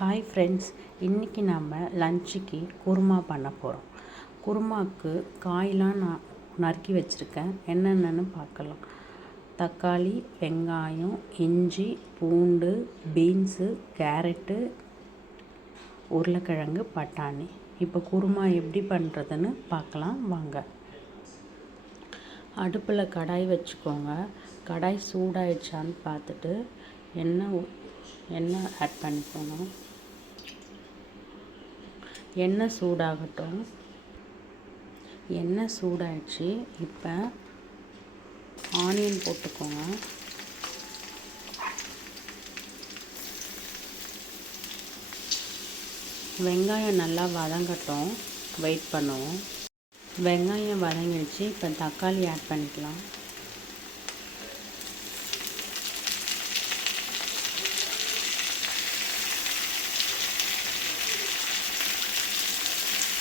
Hi friends, இன்றைக்கி நம்ம லஞ்சுக்கு குருமா பண்ண போகிறோம். குருமாவுக்கு காயெலாம் நான் நறுக்கி வச்சுருக்கேன். என்னென்னு பார்க்கலாம். தக்காளி, வெங்காயம், இஞ்சி, பூண்டு, பீன்ஸு, கேரட்டு, உருளைக்கிழங்கு, பட்டாணி. இப்போ குருமா எப்படி பண்ணுறதுன்னு பார்க்கலாம் வாங்க. அடுப்பில் கடாய் வச்சுக்கோங்க. கடாய் சூடாயிடுச்சான்னு பார்த்துட்டு எண்ணெய் ஆட் பண்ணிக்கோங்க. எண்ணெய் சூடாகட்டும். எண்ணெய் சூடாயிடுச்சு. இப்போ ஆனியன் போட்டுக்கோங்க. வெங்காயம் நல்லா வதங்கட்டும், வெயிட் பண்ணுவோம். வெங்காயம் வதங்கிடுச்சு. இப்போ தக்காளி ஆட் பண்ணிக்கலாம்.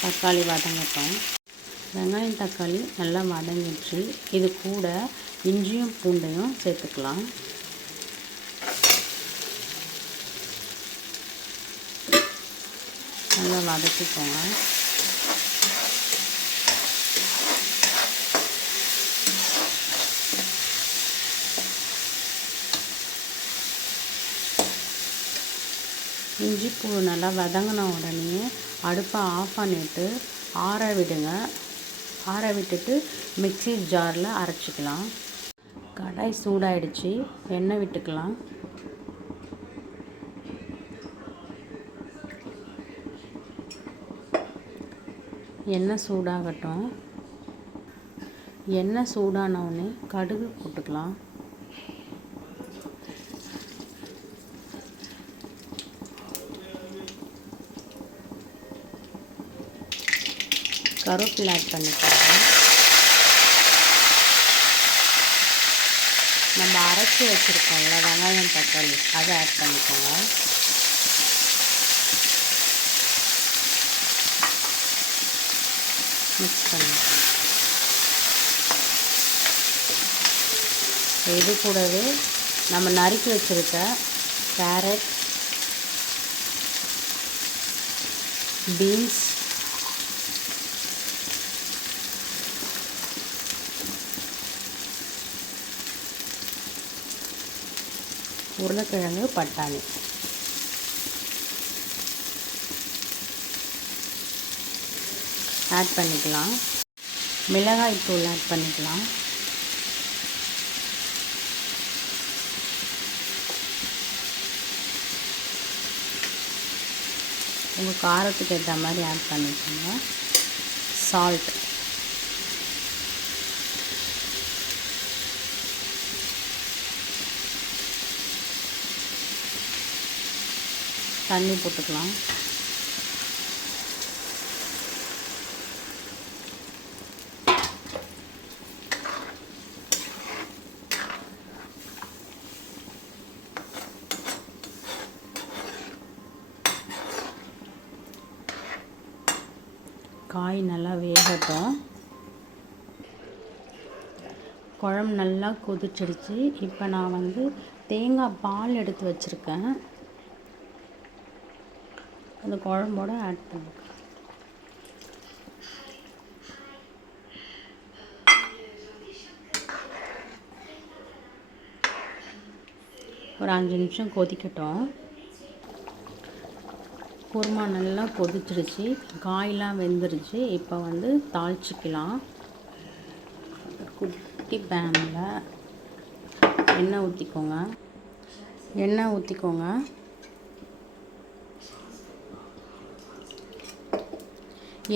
தக்காளி வதங்கட்டும். வெங்காயம் தக்காளி நல்லா வதங்கிடுச்சு. இது கூட இஞ்சியும் பூண்டையும் சேர்த்துக்கலாம். நல்லா வதக்கிக்கோங்க. இஞ்சி பூண்டு நல்லா வதங்கின உடனே அடுப்பை ஆஃப் பண்ணிவிட்டு ஆற விடுங்க. ஆற விட்டுட்டு மிக்ஸி ஜாரில் அரைச்சிக்கலாம். கடாய் சூடாயிடுச்சு. எண்ணெய் விட்டுக்கலாம். எண்ணெய் சூடாகட்டும். எண்ணெய் சூடானவுடனே கடுகு போட்டுக்கலாம். கருவேப்பிலை ஆட் பண்ணிக்கோங்க. நம்ம அரைச்சி வச்சுருக்கோம்ல வெங்காயம் தக்காளி, அதை ஆட் பண்ணிக்கோங்க. மிக்ஸ் பண்ணிக்கோங்க. இது கூடவே நம்ம நறுக்கி வச்சுருக்க கேரட், பீன்ஸ், உருளைக்கிழங்கு, பட்டாணி ஆட் பண்ணிக்கலாம். மிளகாய் தூள் ஆட் பண்ணிக்கலாம். உங்கள் காரத்துக்கு ஏற்ற மாதிரி ஆட் பண்ணிக்கோங்க. சால்ட், தண்ணி போட்டுக்கலாம். காய் நல்லா வேகட்டும். குழம்பு நல்லா கொதிச்சிடுச்சு. இப்போ நான் தேங்காய் பால் எடுத்து வச்சுருக்கேன். அந்த குழம்போட ஆட் பண்ணிக்கலாம். ஒரு 5 நிமிஷம் கொதிக்கட்டும். குருமா நல்லா கொதிச்சிடுச்சு. காயெலாம் வெந்துருச்சு. இப்போ தாளிச்சிக்கலாம். குட்டி பேனில் எண்ணெய் ஊற்றிக்கோங்க.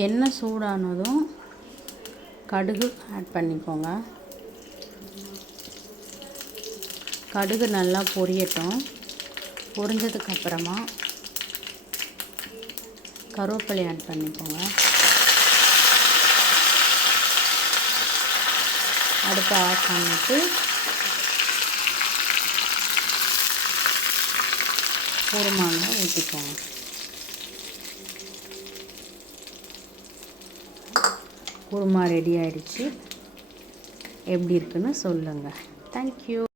எண்ணெய் சூடானதும் கடுகு ஆட் பண்ணிக்கோங்க. கடுகு நல்லா பொரியட்டும். பொரிஞ்சதுக்கப்புறமா கருவேப்பிலை ஆட் பண்ணிக்கோங்க. அடுப்பை ஆஃப் பண்ணிவிட்டு குருமாவை ஊற்றிக்கோங்க. குருமா ரெடி ஆயிடுச்சு. எப்படி இருக்குன்னு சொல்லுங்கள். தேங்க்யூ.